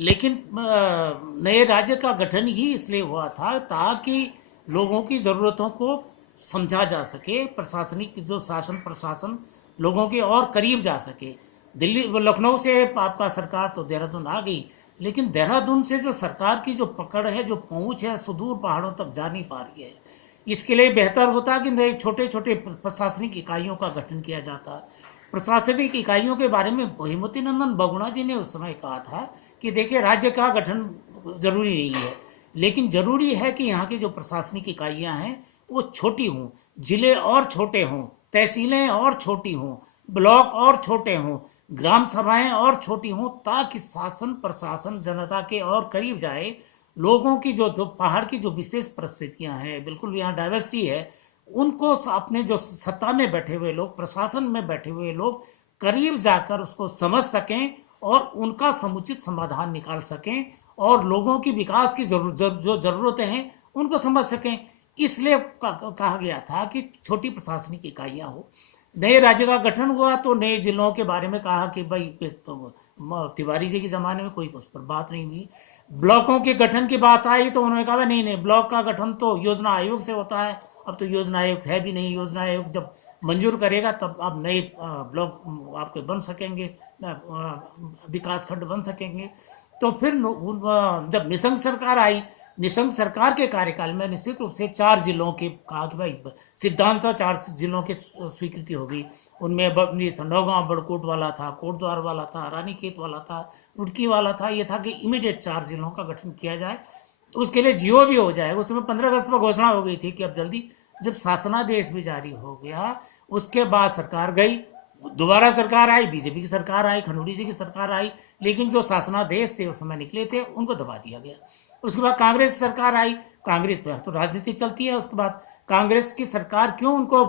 लेकिन नए राज्य का गठन ही इसलिए हुआ था ताकि लोगों की ज़रूरतों को समझा जा सके, प्रशासनिक जो शासन प्रशासन लोगों के और करीब जा सके। दिल्ली लखनऊ से आपका सरकार तो देहरादून आ गई, लेकिन देहरादून से जो सरकार की जो पकड़ है, जो पहुंच है, सुदूर पहाड़ों तक जा नहीं पा रही है। इसके लिए बेहतर होता कि नए छोटे छोटे प्रशासनिक इकाइयों का गठन किया जाता। प्रशासनिक इकाइयों के बारे में हेमवती नंदन बहुगुणा जी ने उस समय कहा था कि देखिए, राज्य का गठन जरूरी नहीं है, लेकिन जरूरी है कि यहाँ की जो प्रशासनिक इकाइयाँ हैं वो छोटी हों, जिले और छोटे हों, तहसीलें और छोटी हों, ब्लॉक और छोटे हों, ग्राम सभाएं और छोटी हों, ताकि शासन प्रशासन जनता के और करीब जाए। लोगों की जो जो पहाड़ की जो विशेष परिस्थितियां हैं, बिल्कुल यहाँ डाइवर्सिटी है, उनको अपने जो सत्ता में बैठे हुए लोग, प्रशासन में बैठे हुए लोग करीब जाकर उसको समझ सकें और उनका समुचित समाधान निकाल सकें और लोगों की विकास की जो जरूरतें हैं उनको समझ सकें। इसलिए कहा गया था कि छोटी प्रशासनिक इकाइयां हो। नए राज्य का गठन हुआ तो नए जिलों के बारे में कहा कि भाई तिवारी जी के ज़माने में कोई उस पर बात नहीं हुई। ब्लॉकों के गठन की बात आई तो उन्होंने कहा नहीं नहीं, ब्लॉक का गठन तो योजना आयोग से होता है, अब तो योजना आयोग है भी नहीं। योजना आयोग जब मंजूर करेगा तब आप नए ब्लॉक आपके बन सकेंगे, विकास खंड बन सकेंगे। तो फिर जब निशंक सरकार आई, निशंक सरकार के कार्यकाल में निश्चित रूप से 4 जिलों के कहा कि भाई सिद्धांत था, 4 जिलों की स्वीकृति होगी। उनमें नौगांव बड़कोट वाला था, कोटद्वार वाला था, रानीखेत वाला था, रुड़की वाला था। ये था कि इमीडिएट 4 जिलों का गठन किया जाए, उसके लिए जीओ भी हो जाए। उसमें 15 अगस्त पर घोषणा हो गई थी कि अब जल्दी। जब शासनादेश भी जारी हो गया, उसके बाद सरकार गई, दोबारा सरकार आई, बीजेपी की सरकार आई, खनूरी जी की सरकार आई, लेकिन जो शासनादेश थे उस समय निकले थे उनको दबा दिया गया। उसके बाद कांग्रेस सरकार आई, कांग्रेस पर तो राजनीति चलती है। उसके बाद कांग्रेस की सरकार क्यों उनको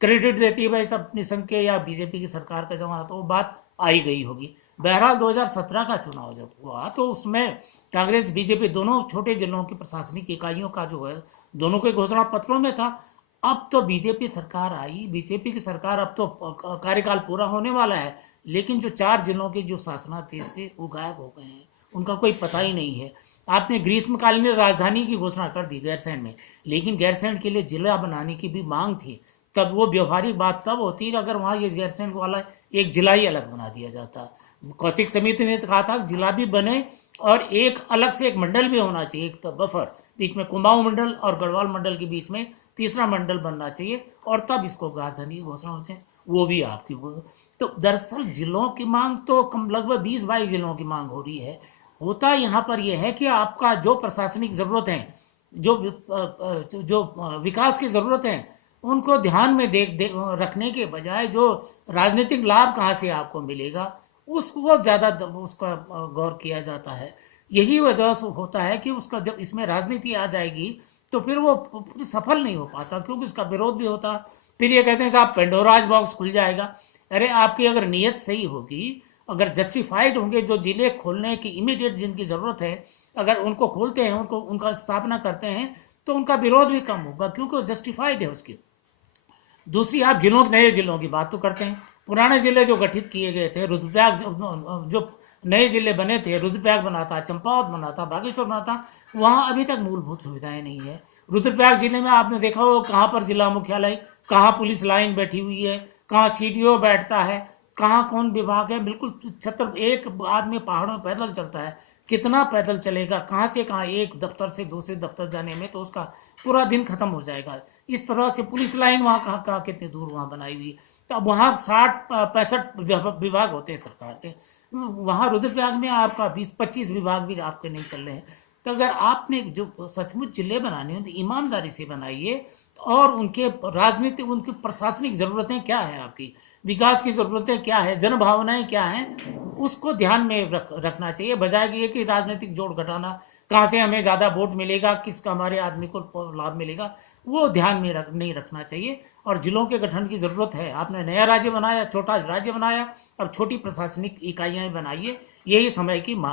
क्रेडिट देती है, भाई सब निशंक के या बीजेपी की सरकार का जमाना, तो वो बात आई गई होगी। बहरहाल 2017 का चुनाव जब हुआ तो उसमें कांग्रेस बीजेपी दोनों छोटे जिलों की प्रशासनिक इकाइयों का जो है दोनों के घोषणा पत्रों में था। अब तो बीजेपी सरकार आई, बीजेपी की सरकार, अब तो कार्यकाल पूरा होने वाला है, लेकिन जो 4 जिलों के जो शासनाधीश थे वो गायब हो गए हैं, उनका कोई पता ही नहीं है। आपने ग्रीष्मकालीन राजधानी की घोषणा कर दी गैरसैंण में, लेकिन गैरसैंण के लिए जिला बनाने की भी मांग थी। तब वो व्यवहारिक बात तब होती है अगर वहाँ ये गैरसैंण वाला एक जिला ही अलग बना दिया जाता। कौशिक समिति ने कहा था जिला भी बने और एक अलग से एक मंडल भी होना चाहिए, एक तो बफर बीच में, कुमाऊं मंडल और गढ़वाल मंडल के बीच में तीसरा मंडल बनना चाहिए, और तब इसको राजधानी की घोषणा हो जाए। वो भी आपकी तो दरअसल जिलों की मांग तो कम लगभग 20-22 जिलों की मांग हो रही है। होता यहाँ पर यह है कि आपका जो प्रशासनिक जरूरत है, जो विकास की जरूरत है, उनको ध्यान में रखने के बजाय जो राजनीतिक लाभ कहाँ से आपको मिलेगा उसको ज़्यादा उसका गौर किया जाता है। यही वजह से होता है कि उसका जब इसमें राजनीति आ जाएगी तो फिर वो सफल नहीं हो पाता, क्योंकि उसका विरोध भी होता। फिर ये कहते हैं साहब पेंडोराज बॉक्स खुल जाएगा। अरे आपकी अगर नीयत सही होगी, अगर जस्टिफाइड होंगे, जो जिले खोलने की इमीडिएट जिनकी ज़रूरत है, अगर उनको खोलते हैं, उनको उनका स्थापना करते हैं, तो उनका विरोध भी कम होगा, क्योंकि वो जस्टिफाइड है उसकी। दूसरी, आप नए जिलों की बात तो करते हैं। पुराने जिले जो गठित किए गए थे, रुद्रप्रयाग जो नए जिले बने थे, रुद्रप्रयाग बना था, चंपावत बना था, बागेश्वर बना था, वहाँ अभी तक मूलभूत सुविधाएं नहीं है। रुद्रप्रयाग जिले में आपने देखा हो कहाँ पर जिला मुख्यालय, कहाँ पुलिस लाइन बैठी हुई है, कहाँ सीडीओ बैठता है, कहाँ कौन विभाग है। बिल्कुल छत्र, एक आदमी पहाड़ों में पैदल चलता है, कितना पैदल चलेगा, कहाँ से कहाँ, एक दफ्तर से दूसरे दफ्तर जाने में तो उसका पूरा दिन खत्म हो जाएगा। इस तरह से पुलिस लाइन वहाँ कहाँ कहाँ कितनी दूर वहाँ बनाई हुई। तो अब वहाँ 60-65 विभाग होते हैं सरकार के, वहाँ रुद्रप्रयाग में आपका 20-25 विभाग भी आपके नहीं चल रहे हैं। तो अगर आपने जो सचमुच जिले बनाने हैं तो ईमानदारी से बनाइए, और उनके राजनीतिक, उनकी प्रशासनिक ज़रूरतें क्या है, आपकी विकास की ज़रूरतें क्या है, जन भावनाएं क्या हैं, उसको ध्यान में रखना चाहिए, बजाय ये कि राजनीतिक जोड़ घटाना, कहाँ से हमें ज़्यादा वोट मिलेगा, किसका हमारे आदमी को लाभ मिलेगा, वो ध्यान में नहीं रखना चाहिए। और जिलों के गठन की ज़रूरत है। आपने नया राज्य बनाया, छोटा राज्य बनाया, अब छोटी प्रशासनिक इकाइयाँ बनाइए, यही समय की मांग